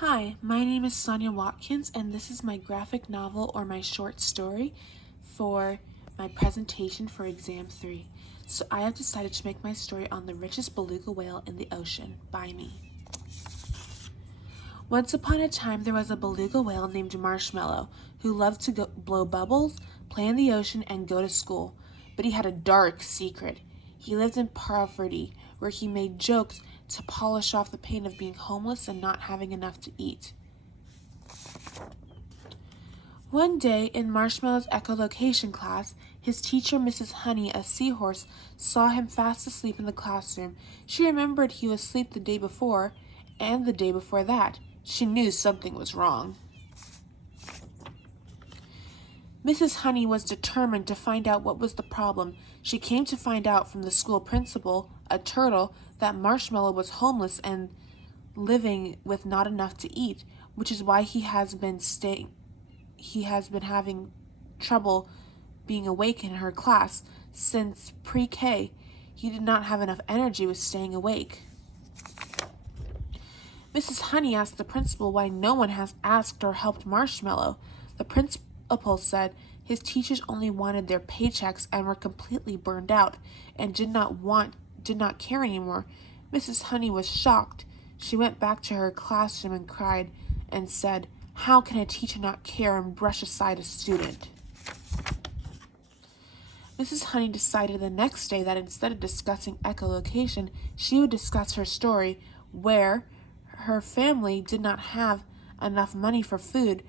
Hi, my name is Sonia Watkins, and this is my graphic novel or my short story for my presentation for Exam 3. So I have decided to make my story on the richest beluga whale in the ocean by me. Once upon a time, there was a beluga whale named Marshmallow who loved to blow bubbles, play in the ocean, and go to school. But he had a dark secret. He lived in poverty, where he made jokes to polish off the pain of being homeless and not having enough to eat. One day, in Marshmallow's echolocation class, his teacher, Mrs. Honey, a seahorse, saw him fast asleep in the classroom. She remembered he was asleep the day before, and the day before that. She knew something was wrong. Mrs. Honey was determined to find out what was the problem. She came to find out from the school principal, a turtle, that Marshmallow was homeless and living with not enough to eat, which is why he has been having trouble being awake in her class since pre-K. He did not have enough energy with staying awake. Mrs. Honey asked the principal why no one has asked or helped Marshmallow. The principal said his teachers only wanted their paychecks and were completely burned out and did not care anymore. Mrs. Honey was shocked. She went back to her classroom and cried and said, "How can a teacher not care and brush aside a student?" Mrs. Honey decided the next day that instead of discussing echolocation, she would discuss her story where her family did not have enough money for food.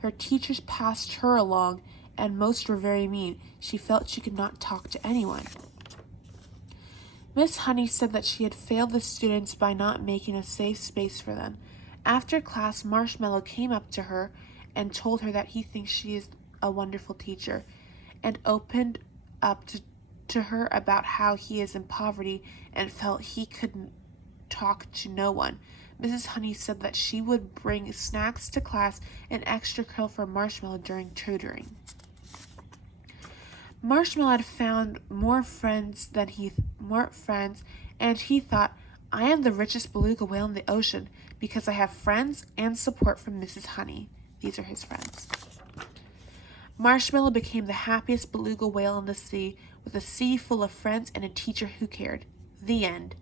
Her teachers passed her along, and most were very mean. She felt she could not talk to anyone. Miss Honey said that she had failed the students by not making a safe space for them. After class, Marshmallow came up to her and told her that he thinks she is a wonderful teacher, and opened up to her about how he is in poverty and felt he couldn't talk to no one. Mrs. Honey said that she would bring snacks to class and extra curl for Marshmallow during tutoring. Marshmallow had found more friends, and he thought, "I am the richest beluga whale in the ocean because I have friends and support from Mrs. Honey." These are his friends. Marshmallow became the happiest beluga whale in the sea, with a sea full of friends and a teacher who cared. The end.